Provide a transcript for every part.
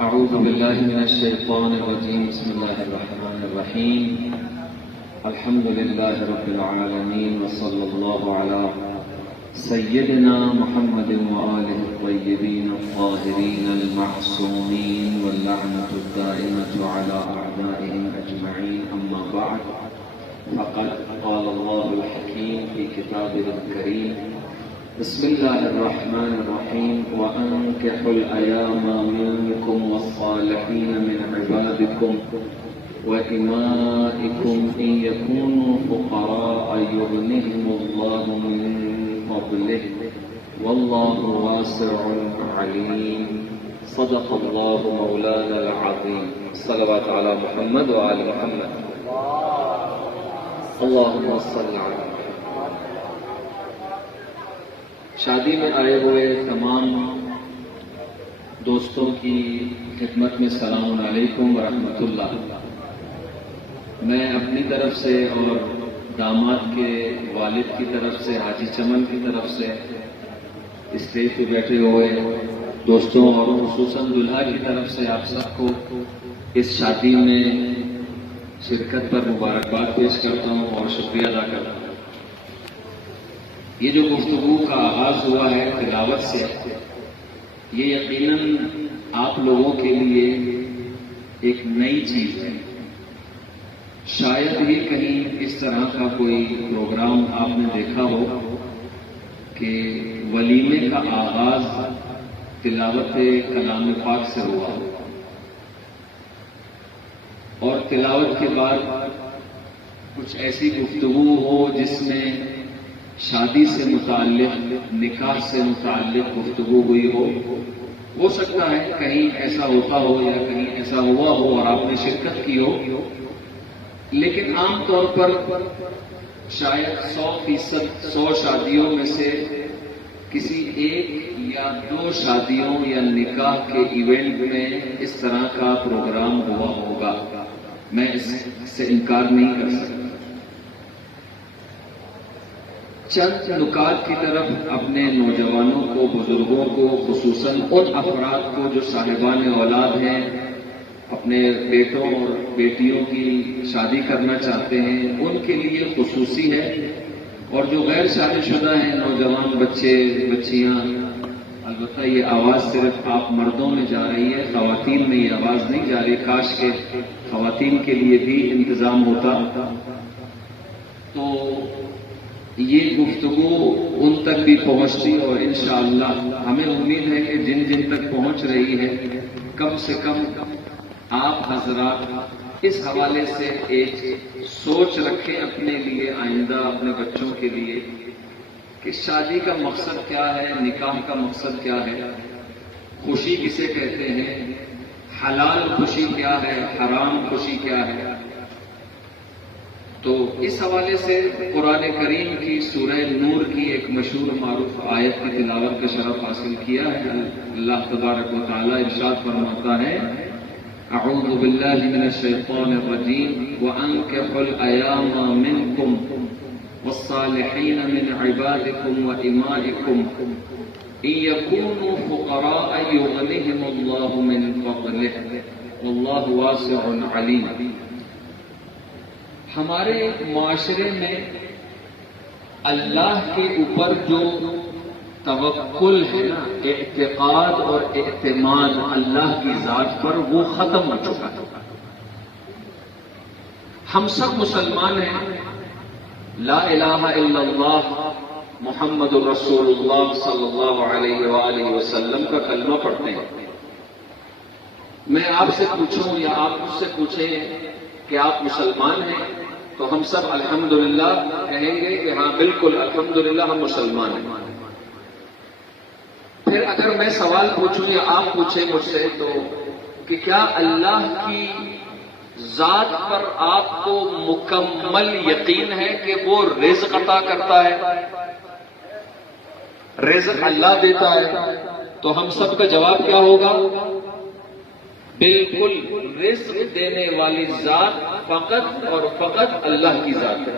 أعوذ بالله من الشيطان الرجيم. بسم الله الرحمن الرحيم. الحمد لله رب العالمين، وصلى الله على سيدنا محمد وآله الطيبين الطاهرين المعصومين، واللعنة الدائمة على أعدائهم أجمعين. أما بعد، فقد قال الله الحكيم في كتابه الكريم: بسم الله الرحمن الرحيم. وأنكحوا الأيام منكم والصالحين من عبادكم وإمائكم إن يكونوا فقراء يغنهم الله من فضله والله واسع عليم. صدق الله مولانا العظيم. صلوات على محمد وآل محمد. اللهم صل على محمد. شادی میں آئے ہوئے تمام دوستوں کی خدمت میں السلام علیکم ورحمۃ اللہ. میں اپنی طرف سے اور داماد کے والد کی طرف سے، حاجی چمن کی طرف سے، اسٹیج پہ بیٹھے ہوئے دوستوں اور خصوصاً دلہا کی طرف سے آپ سب کو اس شادی میں شرکت پر مبارکباد پیش کرتا ہوں اور شکریہ ادا کرتا ہوں. یہ جو گفتگو کا آغاز ہوا ہے تلاوت سے، یہ یقیناً آپ لوگوں کے لیے ایک نئی چیز ہے. شاید ہی کہیں اس طرح کا کوئی پروگرام آپ نے دیکھا ہو کہ ولیمے کا آغاز تلاوت کلام پاک سے ہوا ہو اور تلاوت کے بعد کچھ ایسی گفتگو ہو جس میں شادی سے متعلق، نکاح سے متعلق گفتگو ہوئی ہو سکتا ہے کہیں ایسا ہوتا ہو یا کہیں ایسا ہوا ہو اور آپ نے شرکت کی ہو، لیکن عام طور پر شاید 100% شادیوں میں سے کسی ایک یا دو شادیوں یا نکاح کے ایونٹ میں اس طرح کا پروگرام ہوا ہوگا. میں اس سے انکار نہیں کر سکتا. چند نکات کی طرف اپنے نوجوانوں کو، بزرگوں کو، خصوصاً ان افراد کو جو صاحبان اولاد ہیں، اپنے بیٹوں اور بیٹیوں کی شادی کرنا چاہتے ہیں، ان کے لیے خصوصی ہے. اور جو غیر شادی شدہ ہیں، نوجوان بچے بچیاں، البتہ یہ آواز صرف آپ مردوں میں جا رہی ہے، خواتین میں یہ آواز نہیں جا رہی. کاش کے خواتین کے لیے بھی انتظام ہوتا. تو یہ گفتگو ان تک بھی پہنچتی اور انشاءاللہ ہمیں امید ہے کہ جن جن تک پہنچ رہی ہے، کم سے کم آپ حضرات اس حوالے سے ایک سوچ رکھیں اپنے لیے، آئندہ اپنے بچوں کے لیے، کہ شادی کا مقصد کیا ہے، نکاح کا مقصد کیا ہے، خوشی کسے کہتے ہیں، حلال خوشی کیا ہے، حرام خوشی کیا ہے. تو اس حوالے سے قرآن کریم کی سورہ نور کی ایک مشہور معروف آیت کی تلاوت کا شرف حاصل کیا ہے. اللہ تبارک و تعالی ارشاد فرماتا ہے: اعوذ باللہ من الشیطان الرجیم وانکحوا الایام منکم والصالحین من عبادکم وامائکم ان یکونوا فقراء یغنہم اللہ من فضلہ واللہ واسع علیم. ہمارے معاشرے میں اللہ کے اوپر جو توکل ہے نا، اعتقاد اور اعتماد اللہ کی ذات پر، وہ ختم ہو چکا ہے. ہم سب مسلمان ہیں، لا الہ الا اللہ محمد الرسول اللہ صلی اللہ علیہ وآلہ وسلم کا کلمہ پڑھتے ہیں. میں آپ سے پوچھوں یا آپ مجھ سے پوچھیں کہ آپ مسلمان ہیں، تو ہم سب الحمدللہ کہیں گے کہ ہاں بالکل الحمدللہ ہم مسلمان ہیں. پھر اگر میں سوال پوچھوں یا آپ پوچھیں مجھ سے تو کہ کیا اللہ کی ذات پر آپ کو مکمل یقین ہے کہ وہ رزق عطا کرتا ہے، رزق اللہ دیتا ہے؟ تو ہم سب کا جواب کیا ہوگا؟ بالکل رزق دینے والی ذات فقط اور فقط اللہ کی ذات ہے.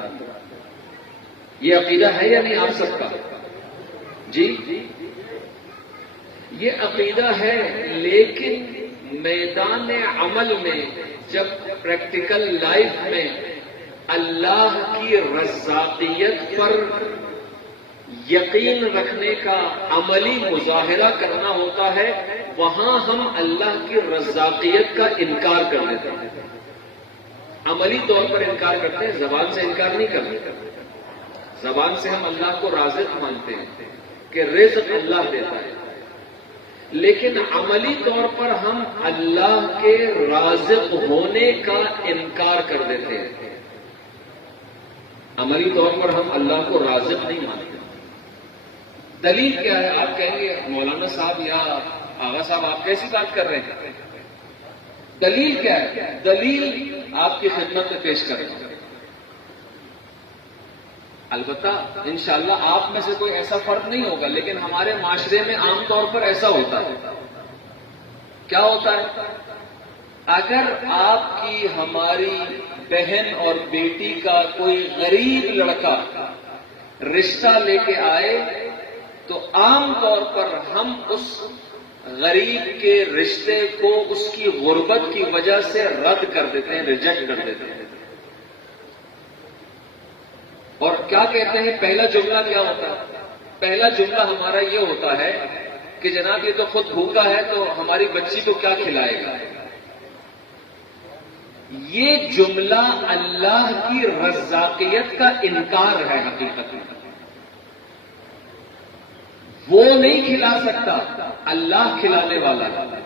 یہ عقیدہ ہے یا نہیں آپ سب کا؟ جی یہ عقیدہ ہے، لیکن میدان عمل میں جب پریکٹیکل لائف میں اللہ کی رزاقیت پر یقین رکھنے کا عملی مظاہرہ کرنا ہوتا ہے، وہاں ہم اللہ کی رزاقیت کا انکار کر دیتے ہیں. عملی طور پر انکار کرتے ہیں، زبان سے انکار نہیں کرتے. زبان سے ہم اللہ کو رازق مانتے ہیں کہ رزق اللہ دیتا ہے، لیکن عملی طور پر ہم اللہ کے رازق ہونے کا انکار کر دیتے ہیں. عملی طور پر ہم اللہ کو رازق نہیں مانتے. دلیل کیا ہے؟ آپ کہیں گے مولانا صاحب یا آغا صاحب آپ کیسی بات کر رہے ہیں؟ دلیل کیا ہے؟ دلیل آپ کی خدمت میں پیش کر رہا ہوں. البتہ انشاءاللہ آپ میں سے کوئی ایسا فرد نہیں ہوگا، لیکن ہمارے معاشرے میں عام طور پر ایسا ہوتا ہے. کیا ہوتا ہے؟ اگر آپ کی ہماری بہن اور بیٹی کا کوئی غریب لڑکا رشتہ لے کے آئے تو عام طور پر ہم اس غریب کے رشتے کو اس کی غربت کی وجہ سے رد کر دیتے ہیں، ریجیکٹ کر دیتے ہیں. اور کیا کہتے ہیں؟ پہلا جملہ کیا ہوتا ہے؟ پہلا جملہ ہمارا یہ ہوتا ہے کہ جناب یہ تو خود بھوکا ہے تو ہماری بچی کو کیا کھلائے گا. یہ جملہ اللہ کی رزاقیت کا انکار ہے. حقیقت میں وہ نہیں کھلا سکتا، اللہ کھلانے والا ہے.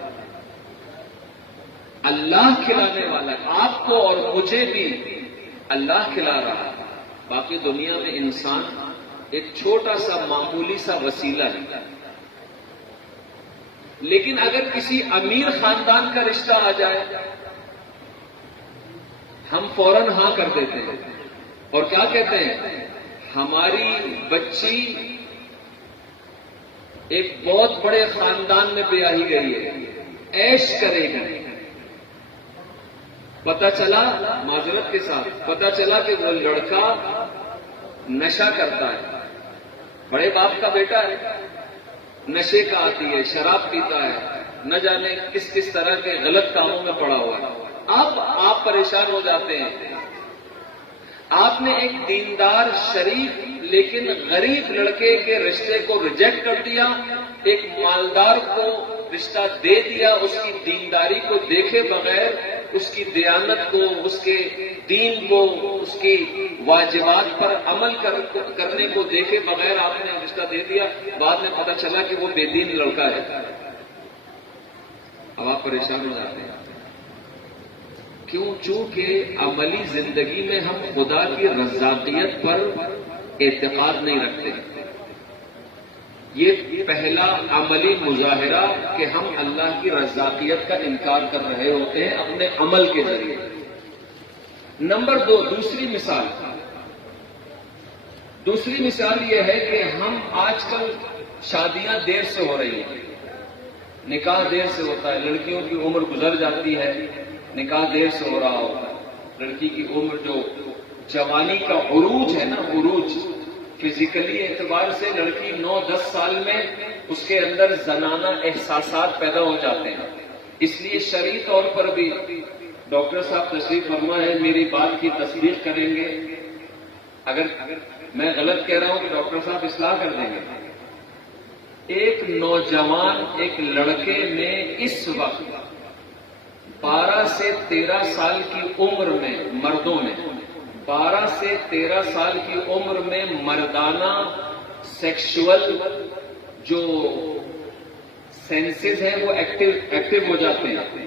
اللہ کھلانے والا ہے. آپ کو اور مجھے بھی اللہ کھلا رہا ہے. باقی دنیا میں انسان ایک چھوٹا سا معمولی سا وسیلہ ہے. لیکن اگر کسی امیر خاندان کا رشتہ آ جائے ہم فوراً ہاں کر دیتے ہیں اور کیا کہتے ہیں؟ ہماری بچی ایک بہت بڑے خاندان میں بیاہی گئی ہے، عیش کرے گی. پتہ چلا، معذرت کے ساتھ پتہ چلا کہ وہ لڑکا نشہ کرتا ہے. بڑے باپ کا بیٹا ہے، نشے کا عادی ہے، شراب پیتا ہے، نہ جانے کس کس طرح کے غلط کاموں میں پڑا ہوا ہے. اب آپ پریشان ہو جاتے ہیں. آپ نے ایک دیندار شریف لیکن غریب لڑکے کے رشتے کو ریجیکٹ کر دیا، ایک مالدار کو رشتہ دے دیا. اس کی دینداری کو دیکھے بغیر، اس کی دیانت کو، اس کے دین کو، اس کی واجبات پر عمل کرنے کو دیکھے بغیر آپ نے رشتہ دے دیا. بعد میں پتہ چلا کہ وہ بے دین لڑکا ہے. اب آپ پریشان ہو جاتے ہیں. کیوں؟ چونکہ عملی زندگی میں ہم خدا کی رزاقیت پر اعتقاد نہیں رکھتے. یہ پہلا عملی مظاہرہ کہ ہم اللہ کی رزاقیت کا انکار کر رہے ہوتے ہیں اپنے عمل کے ذریعے. نمبر 2، دوسری مثال یہ ہے کہ ہم آج کل شادیاں دیر سے ہو رہی ہیں، نکاح دیر سے ہوتا ہے. لڑکیوں کی عمر گزر جاتی ہے، نکاح دیر سے ہو رہا ہوتا ہے. لڑکی کی عمر جو جوانی کا عروج ہے نا، عروج فزیکلی اعتبار سے لڑکی 9-10 سال میں اس کے اندر زنانہ احساسات پیدا ہو جاتے ہیں. اس لیے شرعی طور پر بھی ڈاکٹر صاحب تشریف فرما ہے، میری بات کی تصدیق کریں گے. اگر میں غلط کہہ رہا ہوں کہ ڈاکٹر صاحب اصلاح کر دیں گے. ایک نوجوان، ایک لڑکے میں اس وقت 12 سے 13 سال کی عمر میں، مردوں میں 12 سے 13 سال کی عمر میں مردانہ سیکشول جو سینسز ہیں وہ ایکٹیو ہو جاتے ہیں.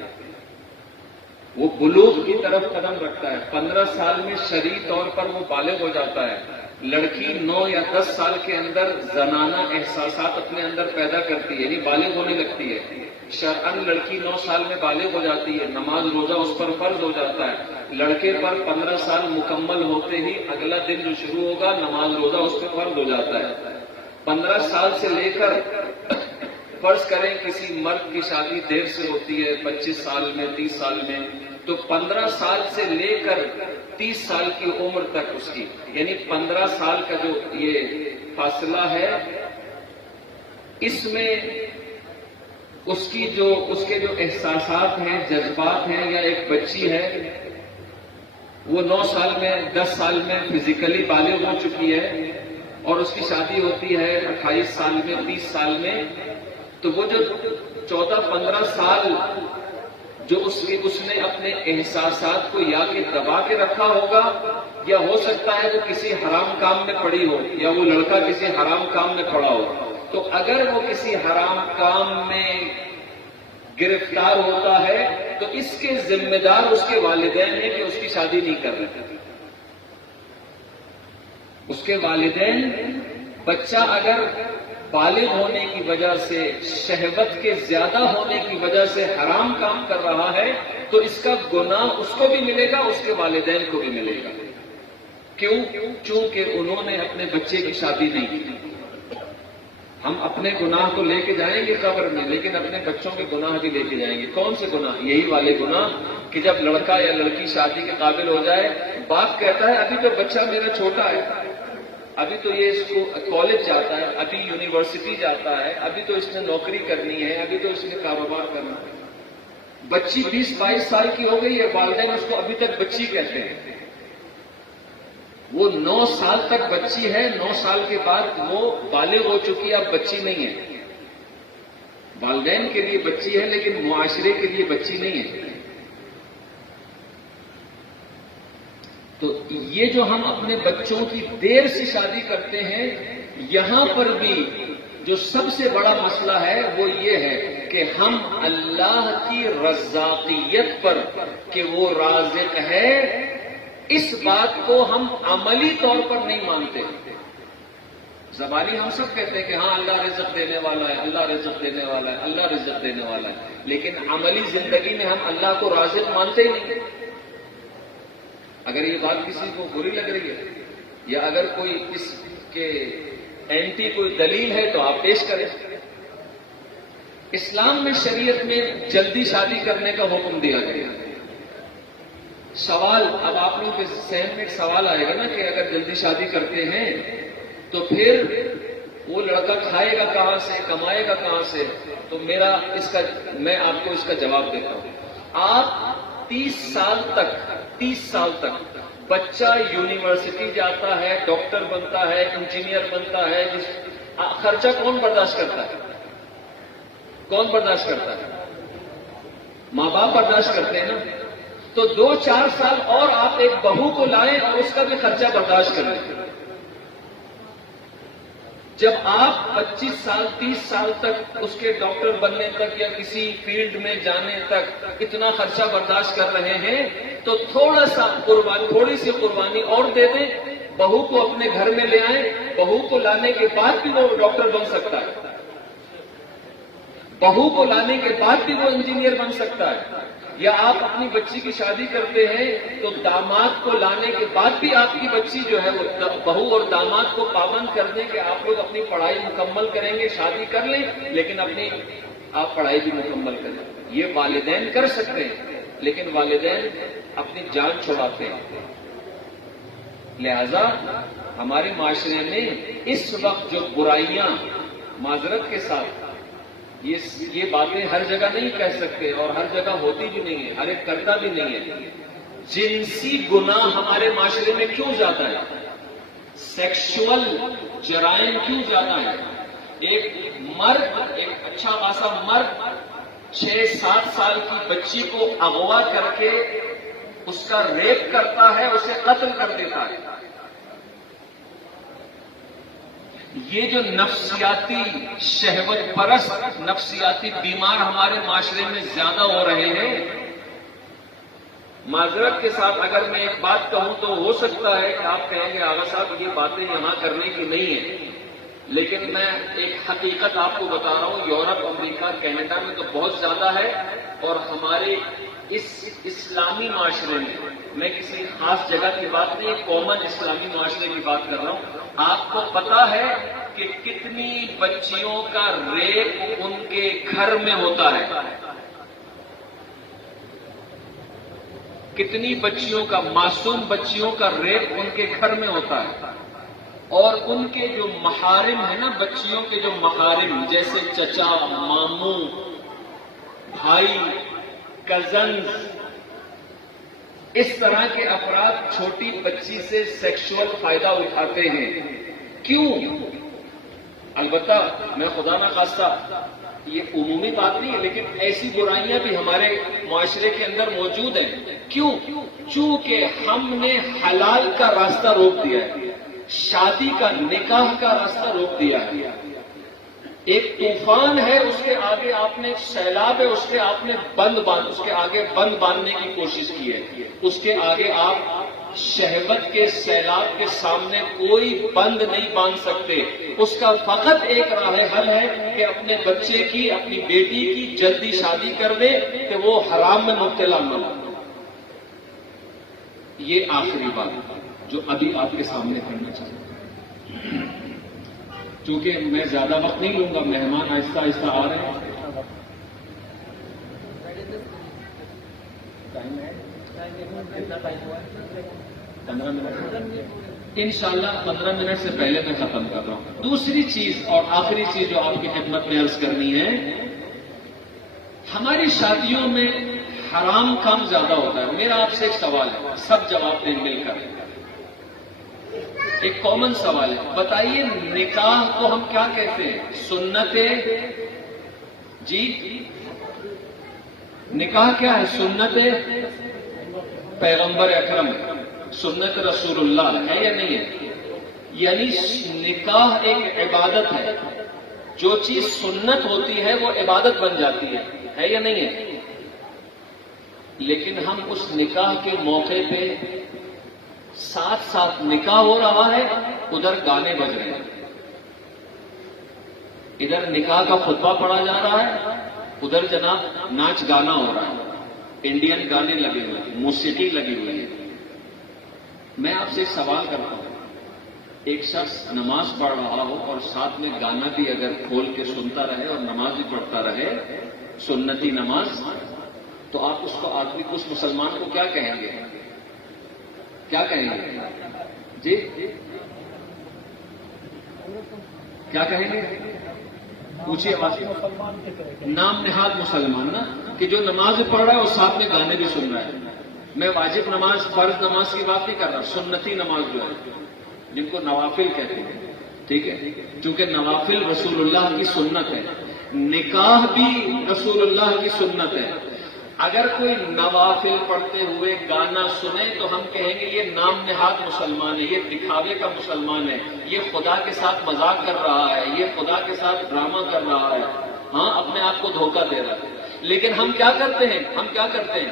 وہ بلوغ کی طرف قدم رکھتا ہے. 15 سال میں شرعی طور پر وہ بالغ ہو جاتا ہے. لڑکی 9 یا 10 سال کے اندر زنانہ احساسات اپنے اندر پیدا کرتی ہے، یعنی بالغ ہونے لگتی ہے. شرعاً لڑکی 9 سال میں بالغ ہو جاتی ہے، نماز روزہ اس پر فرض ہو جاتا ہے. لڑکے پر 15 سال مکمل ہوتے ہی اگلا دن جو شروع ہوگا نماز روزہ اس پر فرض ہو جاتا ہے. 15 سال سے لے کر فرض کریں کسی مرد کی شادی دیر سے ہوتی ہے 25 سال میں، 30 سال میں، تو 15 سال سے لے کر 30 سال کی عمر تک اس کی، یعنی 15 سال کا جو یہ فاصلہ ہے، اس میں اس کے جو احساسات ہیں، جذبات ہیں، یا ایک بچی ہے وہ 9 سال میں 10 سال میں فزیکلی بالغ ہو چکی ہے اور اس کی شادی ہوتی ہے 28 سال میں 30 سال میں، تو وہ جو 14-15 سال جو اس نے اپنے احساسات کو یا کہ دبا کے رکھا ہوگا، یا ہو سکتا ہے وہ کسی حرام کام میں پڑی ہو، یا وہ لڑکا کسی حرام کام میں پڑا ہو، تو اگر وہ کسی حرام کام میں گرفتار ہوتا ہے تو اس کے ذمہ دار اس کے والدین ہیں کہ اس کی شادی نہیں کر رہے۔ اس کے والدین، بچہ اگر بالغ ہونے کی وجہ سے، شہوت کے زیادہ ہونے کی وجہ سے حرام کام کر رہا ہے تو اس کا گناہ اس کو بھی ملے گا، اس کے والدین کو بھی ملے گا۔ کیوں؟ چونکہ انہوں نے اپنے بچے کی شادی نہیں کی۔ ہم اپنے گناہ تو لے کے جائیں گے قبر میں، لیکن اپنے بچوں کے گناہ بھی لے کے جائیں گے۔ کون سے گناہ؟ یہی والے گناہ کہ جب لڑکا یا لڑکی شادی کے قابل ہو جائے، باپ کہتا ہے ابھی تو بچہ میرا چھوٹا ہے، ابھی تو یہ کالج جاتا ہے، ابھی یونیورسٹی جاتا ہے، ابھی تو اس نے نوکری کرنی ہے، ابھی تو اس نے کاروبار کرنا ہے۔ بچی 20-22 سال کی ہو گئی ہے، والدین اس کو ابھی تک بچی کہتے ہیں۔ وہ 9 سال تک بچی ہے، 9 سال کے بعد وہ بالغ ہو چکی، اب بچی نہیں ہے۔ والدین کے لیے بچی ہے لیکن معاشرے کے لیے بچی نہیں ہے۔ تو یہ جو ہم اپنے بچوں کی دیر سے شادی کرتے ہیں، یہاں پر بھی جو سب سے بڑا مسئلہ ہے وہ یہ ہے کہ ہم اللہ کی رزاقیت پر کہ وہ رازق ہے، اس بات کو ہم عملی طور پر نہیں مانتے۔ زبانی ہم سب کہتے ہیں کہ ہاں اللہ رزق دینے والا ہے، اللہ رزق دینے والا ہے، اللہ رزق دینے والا ہے، لیکن عملی زندگی میں ہم اللہ کو رازق مانتے ہی نہیں۔ اگر یہ بات کسی کو بری لگ رہی ہے یا اگر کوئی اس کے اینٹی کوئی دلیل ہے تو آپ پیش کریں۔ اسلام میں، شریعت میں جلدی شادی کرنے کا حکم دیا گیا۔ سوال اب آپ لوگوں کے ذہن میں ایک سوال آئے گا نا کہ اگر جلدی شادی کرتے ہیں تو پھر وہ لڑکا کھائے گا کہاں سے، کمائے گا کہاں سے؟ تو میں آپ کو اس کا جواب دیتا ہوں۔ آپ 30 سال تک بچہ یونیورسٹی جاتا ہے، ڈاکٹر بنتا ہے، انجینئر بنتا ہے، خرچہ کون برداشت کرتا ہے؟ کون برداشت کرتا ہے؟ ماں باپ برداشت کرتے ہیں نا۔ تو 2-4 سال اور آپ ایک بہو کو لائیں اور اس کا بھی خرچہ برداشت کریں۔ جب آپ 25 سال 30 سال تک اس کے ڈاکٹر بننے تک یا کسی فیلڈ میں جانے تک اتنا خرچہ برداشت کر رہے ہیں تو تھوڑی سی قربانی اور دے دیں، بہو کو اپنے گھر میں لے آئیں، بہو کو لانے کے بعد بھی وہ ڈاکٹر بن سکتا ہے، بہو کو لانے کے بعد بھی وہ انجینئر بن سکتا ہے۔ یا آپ اپنی بچی کی شادی کرتے ہیں تو داماد کو لانے کے بعد بھی آپ کی بچی جو ہے وہ بہو اور داماد کو پابند کر دیں کہ آپ لوگ اپنی پڑھائی مکمل کریں گے، شادی کر لیں لیکن آپ پڑھائی بھی مکمل کریں۔ یہ والدین کر سکتے ہیں لیکن والدین اپنی جان چھڑاتے ہیں۔ لہذا ہمارے معاشرے میں اس وقت جو برائیاں، معذرت کے ساتھ یہ باتیں ہر جگہ نہیں کہہ سکتے اور ہر جگہ ہوتی بھی نہیں ہے، ہر ایک کرتا بھی نہیں ہے۔ جنسی گناہ ہمارے معاشرے میں کیوں زیادہ ہے؟ سیکشول جرائم کیوں زیادہ ہے؟ ایک اچھا خاصا مرد 6-7 سال کی بچی کو اغوا کر کے اس کا ریپ کرتا ہے، اسے قتل کر دیتا ہے۔ یہ جو نفسیاتی شہوت پرست نفسیاتی بیمار ہمارے معاشرے میں زیادہ ہو رہے ہیں۔ معذرت کے ساتھ اگر میں ایک بات کہوں تو ہو سکتا ہے کہ آپ کہیں گے آغا صاحب یہ باتیں یہاں کرنے کی نہیں ہیں، لیکن میں ایک حقیقت آپ کو بتا رہا ہوں، یورپ، امریکہ، کینیڈا میں تو بہت زیادہ ہے، اور ہمارے اس اسلامی معاشرے میں کسی خاص جگہ کی بات نہیں، کامن اسلامی معاشرے کی بات کر رہا ہوں۔ آپ کو پتا ہے کہ کتنی بچیوں کا ریپ ان کے گھر میں ہوتا ہے، کتنی بچیوں کا، معصوم بچیوں کا ریپ ان کے گھر میں ہوتا ہے، اور ان کے جو محارم ہیں نا، بچیوں کے جو محارم جیسے چچا، ماموں، بھائی، کزنز، اس طرح کے افراد چھوٹی بچی سے سیکشول فائدہ اٹھاتے ہیں. کیوں؟ البتہ میں خدا نہ خواستہ یہ عمومی بات نہیں ہے، لیکن ایسی برائیاں بھی ہمارے معاشرے کے اندر موجود ہیں. کیوں؟ چونکہ ہم نے حلال کا راستہ روک دیا ہے، شادی کا، نکاح کا راستہ روک دیا ہے. ایک طوفان ہے، اس کے آگے آپ نے، سیلاب ہے، اس کے آپ نے اس کے آگے بند باندھنے کی کوشش کی ہے. اس کے آگے آپ شہوت کے سیلاب کے سامنے کوئی بند نہیں باندھ سکتے. اس کا فقط ایک راہ حل ہے کہ اپنے بچے کی، اپنی بیٹی کی جلدی شادی کر دے کہ وہ حرام میں مبتلا نہ ہو. یہ آخری بات جو ابھی آپ کے سامنے کرنا چاہتا ہوں، چونکہ میں زیادہ وقت نہیں لوں گا، مہمان آہستہ آہستہ آ رہے ہیں. کتنا ٹائم ہوا ہے؟ 15 منٹ. انشاءاللہ 15 منٹ سے پہلے میں ختم کر رہا ہوں. دوسری چیز اور آخری چیز جو آپ کی خدمت میں عرض کرنی ہے، ہماری شادیوں میں حرام کام زیادہ ہوتا ہے. میرا آپ سے ایک سوال ہے، سب جواب دیں مل کر. ایک کامن سوال ہے، بتائیے نکاح کو ہم کیا کہتے ہیں؟ سنت؟ جی نکاح کیا ہے؟ سنت پیغمبر اکرم ہے، سنت رسول اللہ ہے یا نہیں ہے؟ یعنی نکاح ایک عبادت ہے. جو چیز سنت ہوتی ہے وہ عبادت بن جاتی ہے یا نہیں ہے؟ لیکن ہم اس نکاح کے موقع پہ ساتھ ساتھ نکاح ہو رہا ہے، ادھر گانے بج رہے ہیں. ادھر نکاح کا خطبہ پڑھا جا رہا ہے، ادھر جناب ناچ گانا ہو رہا ہے، انڈین گانے لگے ہوئے ہیں، موسیقی لگی ہوئی ہے. میں آپ سے ایک سوال کرتا ہوں، ایک شخص نماز پڑھ رہا ہو اور ساتھ میں گانا بھی اگر کھول کے سنتا رہے اور نماز بھی پڑھتا رہے، سنتی نماز، تو آپ اس مسلمان کو کیا کہیں گے؟ کیا کہیں گے؟ جی کیا کہیں گے؟ پوچھیے. نام نہاد مسلمان نا، کہ جو نماز پڑھ رہا ہے اور ساتھ میں گانے بھی سن رہا ہے. میں واجب نماز، فرض نماز کی بات نہیں کر رہا، سنتی نماز جو ہے جن کو نوافل کہتے ہیں. ٹھیک ہے، کیونکہ نوافل رسول اللہ کی سنت ہے، نکاح بھی رسول اللہ کی سنت ہے. اگر کوئی نوافل پڑھتے ہوئے گانا سنے تو ہم کہیں گے یہ نام نہاد مسلمان ہے، یہ دکھاوے کا مسلمان ہے، یہ خدا کے ساتھ مذاق کر رہا ہے، یہ خدا کے ساتھ ڈرامہ کر رہا ہے، ہاں اپنے آپ کو دھوکہ دے رہا ہے. لیکن ہم کیا کرتے ہیں؟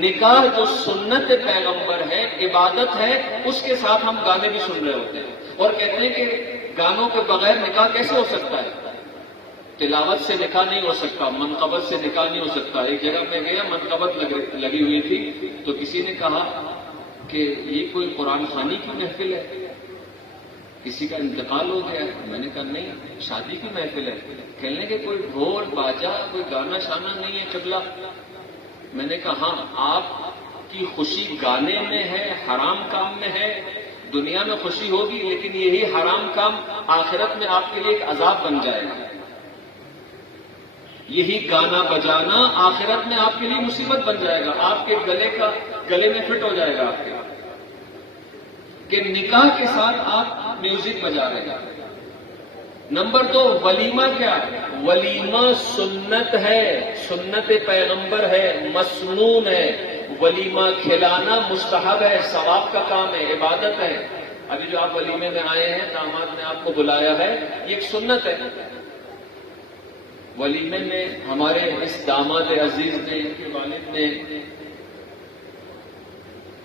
نکاح جو سنت پیغمبر ہے، عبادت ہے، اس کے ساتھ ہم گانے بھی سن رہے ہوتے ہیں اور کہتے ہیں کہ گانوں کے بغیر نکاح کیسے ہو سکتا ہے؟ تلاوت سے نکاح نہیں ہو سکتا، منقبت سے نکاح نہیں ہو سکتا. ایک جگہ میں گیا، منقبت لگی ہوئی تھی، تو کسی نے کہا کہ یہ کوئی قرآن خوانی کی محفل ہے، کسی کا انتقال ہو گیا ہے. میں نے کہا نہیں، شادی کی محفل ہے. کہنے کے کوئی ڈھول باجا، کوئی گانا شانا نہیں ہے چگلا. میں نے کہا ہاں، آپ کی خوشی گانے میں ہے، حرام کام میں ہے. دنیا میں خوشی ہوگی، لیکن یہی حرام کام آخرت میں آپ کے لیے ایک عذاب بن جائے گا. یہی گانا بجانا آخرت میں آپ کے لیے مصیبت بن جائے گا، آپ کے گلے میں فٹ ہو جائے گا آپ کے، کہ نکاح کے ساتھ آپ میوزک بجا رہے ہیں. نمبر 2، ولیمہ کیا ہے؟ ولیمہ سنت ہے، سنت پیغمبر ہے، مسنون ہے. ولیمہ کھلانا مستحب ہے، ثواب کا کام ہے، عبادت ہے. ابھی جو آپ ولیمے میں آئے ہیں، داماد نے آپ کو بلایا ہے، یہ ایک سنت ہے. ولیمے میں ہمارے اس داماد عزیز نے، ان کے والد نے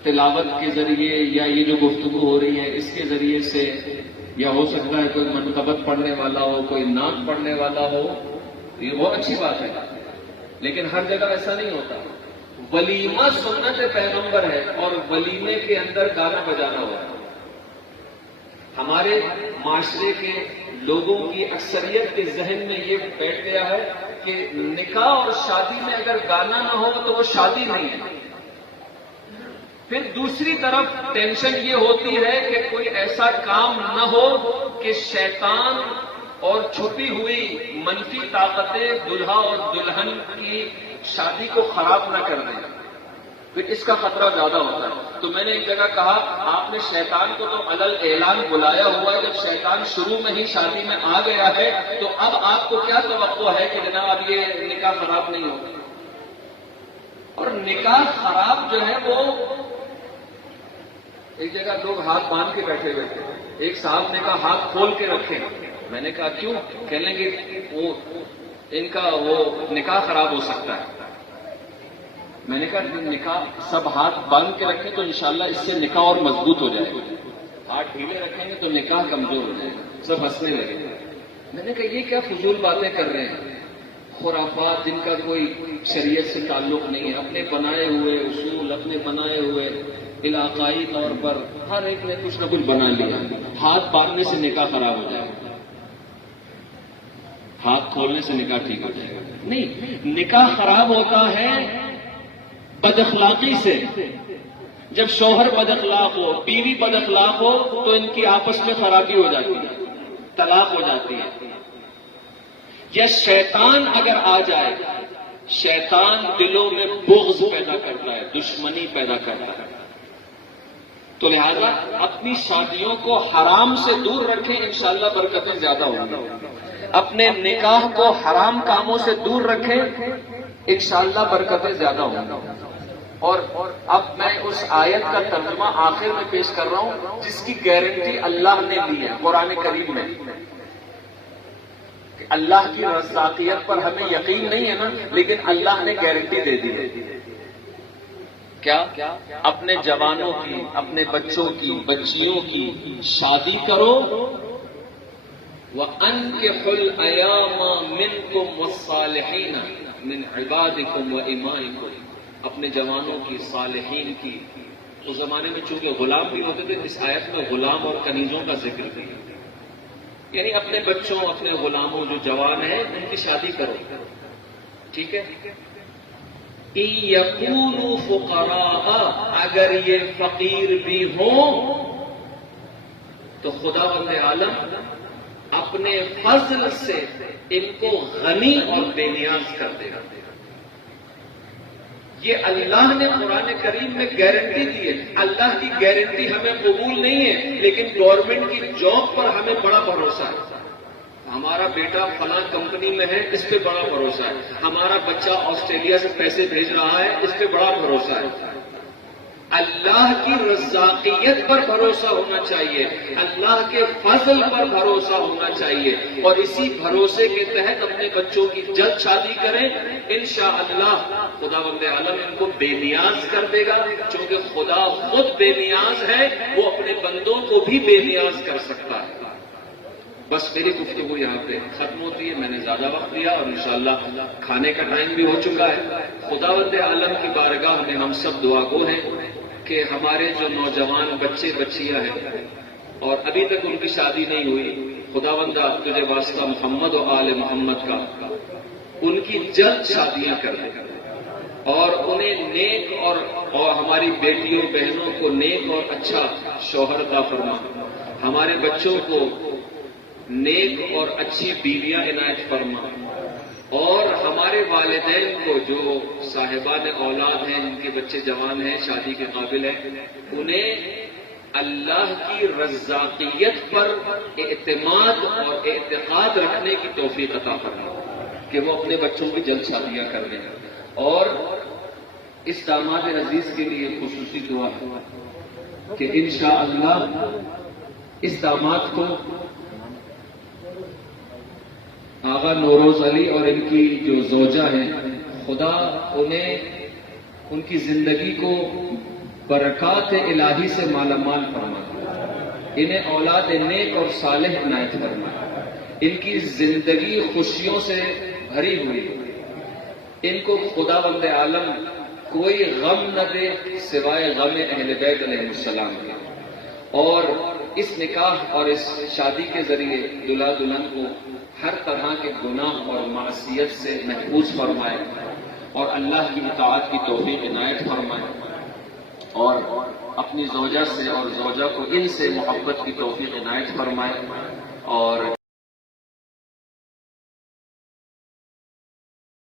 تلاوت کے ذریعے یا یہ جو گفتگو ہو رہی ہے اس کے ذریعے سے، یا ہو سکتا ہے کوئی منقبت پڑھنے والا ہو، کوئی نعت پڑھنے والا ہو، یہ بہت اچھی بات ہے. لیکن ہر جگہ ایسا نہیں ہوتا. ولیمہ سنت پیغمبر ہے اور ولیمے کے اندر گانا بجانا ہوتا ہے. ہمارے معاشرے کے لوگوں کی اکثریت کے ذہن میں یہ بیٹھ گیا ہے کہ نکاح اور شادی میں اگر گانا نہ ہو تو وہ شادی نہیں ہے. پھر دوسری طرف ٹینشن یہ ہوتی ہے کہ کوئی ایسا کام نہ ہو کہ شیطان اور چھپی ہوئی منفی طاقتیں دلہا اور دلہن کی شادی کو خراب نہ کر دیں، پھر اس کا خطرہ زیادہ ہوتا ہے۔ تو میں نے ایک جگہ کہا آپ نے شیطان کو تو علل اعلان بلایا ہوا ہے، جب شیطان شروع میں ہی شادی میں آ گیا ہے تو اب آپ کو کیا توقع ہے کہ جناب یہ نکاح خراب نہیں ہوگا؟ اور نکاح خراب جو ہے وہ ایک جگہ لوگ ہاتھ باندھ کے بیٹھے ہوئے تھے، ایک صاحب نے کہا ہاتھ کھول کے رکھیں، میں نے کہا کیوں؟ کہنے لگے وہ ان کا وہ نکاح خراب ہو سکتا ہے۔ میں نے کہا نکاح سب ہاتھ باندھ کے رکھیں تو انشاءاللہ اس سے نکاح اور مضبوط ہو جائے گا، ہاتھ ڈھیلے رکھیں گے تو نکاح کمزور ہو جائے گا۔ سب ہنسنے لگے۔ میں نے کہا یہ کیا فضول باتیں کر رہے ہیں، خرافات جن کا کوئی شریعت سے تعلق نہیں ہے، اپنے بنائے ہوئے اصول، اپنے بنائے ہوئے علاقائی طور پر ہر ایک نے کچھ نہ کچھ بنا لیا، ہاتھ باندھنے سے نکاح خراب ہو جائے گا، ہاتھ کھولنے سے نکاح ٹھیک ہو جائے گا۔ نہیں، نکاح خراب ہوتا ہے بد اخلاقی سے۔ جب شوہر بد اخلاق ہو، بیوی بد اخلاق ہو تو ان کی آپس میں خرابی ہو جاتی ہے، طلاق ہو جاتی ہے۔ یا شیطان اگر آ جائے، شیطان دلوں میں بغض پیدا کرتا ہے، دشمنی پیدا کرتا ہے۔ تو لہذا اپنی شادیوں کو حرام سے دور رکھیں، انشاءاللہ برکتیں زیادہ ہوں گی۔ اپنے نکاح کو حرام کاموں سے دور رکھیں، انشاءاللہ برکتیں زیادہ ہوں گی۔ اور اب میں اس آیت کا ترجمہ آخر میں پیش کر رہا ہوں جس کی گارنٹی اللہ نے دی ہے قرآن کریم میں۔ اللہ کی رزاقیت پر ہمیں یقین نہیں ہے نا، لیکن اللہ نے گارنٹی دے دی ہے۔ کیا؟ اپنے جوانوں کی، اپنے بچوں کی، بچیوں کی شادی کرو۔ وَأَنكِحُوا الْأَيَامَ مِنكُمْ وَالصَّالِحِينَ مِنْ عِبَادِكُمْ وَإِمَائِكُمْ، اپنے جوانوں کی، صالحین کی۔ اس زمانے میں چونکہ غلام بھی ہوتے تھے، اس آیت میں غلام اور کنیزوں کا ذکر کیا، یعنی اپنے بچوں، اپنے غلاموں جو جوان ہیں ان کی شادی کرو، ٹھیک ہے؟ إِن يَكُونُوا فُقَرَاءَ، اگر یہ فقیر بھی ہوں تو خدا بند عالم اپنے فضل سے ان کو غنی اور بے نیاز کر دے گا۔ یہ اللہ نے قرآن کریم میں گارنٹی دی ہے۔ اللہ کی گارنٹی ہمیں قبول نہیں ہے، لیکن گورنمنٹ کی جاب پر ہمیں بڑا بھروسہ ہے۔ ہمارا بیٹا فلاں کمپنی میں ہے، اس پہ بڑا بھروسہ ہے۔ ہمارا بچہ آسٹریلیا سے پیسے بھیج رہا ہے، اس پہ بڑا بھروسہ ہے۔ اللہ کی رزاقیت پر بھروسہ ہونا چاہیے، اللہ کے فضل پر بھروسہ ہونا چاہیے، اور اسی بھروسے کے تحت اپنے بچوں کی جلد شادی کریں۔ انشاءاللہ خداوند عالم ان کو بے نیاز کر دے گا، چونکہ خدا خود بے نیاز ہے، وہ اپنے بندوں کو بھی بے نیاز کر سکتا ہے۔ بس میری گفتگو یہاں پہ ختم ہوتی ہے، میں نے زیادہ وقت دیا اور انشاءاللہ کھانے کا ٹائم بھی ہو چکا ہے۔ خداوند عالم کی بارگاہ میں ہم سب دعا گو ہیں کہ ہمارے جو نوجوان بچے بچیاں ہیں اور ابھی تک ان کی شادی نہیں ہوئی، خداوندہ تجھے واسطہ محمد و آل محمد کا، ان کی جلد شادیاں کر دے اور انہیں نیک اور ہماری بیٹیوں بہنوں کو نیک اور اچھا شوہر عطا فرما، ہمارے بچوں کو نیک اور اچھی بیویاں عنایت فرما، اور ہمارے والدین کو جو صاحبان اولاد ہیں، جن کے بچے جوان ہیں، شادی کے قابل ہیں، انہیں اللہ کی رزاقیت پر اعتماد اور اعتقاد رکھنے کی توفیق عطا فرما کہ وہ اپنے بچوں کی جلد شادیاں کر دیں۔ اور اس داماد عزیز کے لیے خصوصی دعا ہے کہ انشاءاللہ اس داماد کو آغا نوروز علی اور ان کی جو زوجہ ہیں، خدا انہیں ان کی زندگی کو برکات الہی سے مالا مال فرمائے، انہیں اولاد نیک اور صالح عنایت فرمائے، ان کی زندگی خوشیوں سے بھری ہوئی، ان کو خدا بند عالم کوئی غم نہ دے سوائے غم اہل بیت علیہ السلام کے، اور اس نکاح اور اس شادی کے ذریعے دلہا دلہن کو ہر طرح کے گناہ اور معصیت سے محفوظ فرمائے اور اللہ کی اطاعت کی توفیق عنایت فرمائے، اور اپنی زوجہ سے اور زوجہ کو ان سے محبت کی توفیق عنایت فرمائے، اور